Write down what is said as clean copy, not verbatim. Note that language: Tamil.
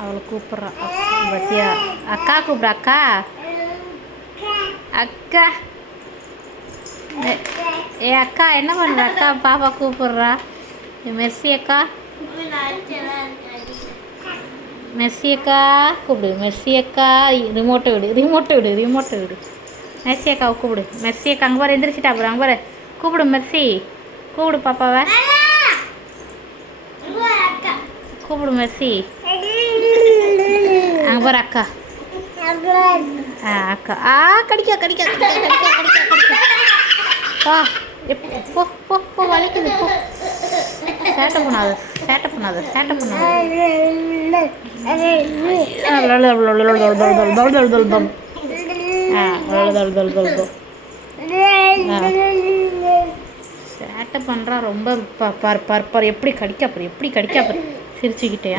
அவளை கூப்பிட்றான். பத்தியா அக்கா கூப்பிட்ற. அக்கா அக்கா ஏ அக்கா என்ன பண்ணுற? அக்கா பாப்பா கூப்பிட்றா. மெர்சி அக்கா, மெர்சி அக்கா கூப்பிடு. மெர்சி அக்கா ரிமோட்டை விடு, ரிமோட்டை விடு, ரிமோட்டை விடு. மெர்சி அக்காவை கூப்பிடு. மெர்சி அக்கா அங்கே பாரு, எந்திரிச்சிட்டா பாரு. அங்கே பாரு, கூப்பிடு மெர்சி. கூப்பிடு பாப்பாவை, கூப்பிடு மெர்சி. அங்கே பாரு அக்கா. அக்கா கடிக்கா கடிக்கா கடிக்கா கடிக்கா கடிக்கா கடிக்கா. பா போ போ போ, வலிக்குது போ. சேட்டை பண்ணாத, சேட்டை பண்ணாத, சேட்டை பண்ணாத. சேட்டை பண்ணுறா ரொம்ப. பார் பார் பார், எப்படி கடிக்கா பாரு, எப்படி கடிக்கா பாரு சிரிச்சுக்கிட்டே.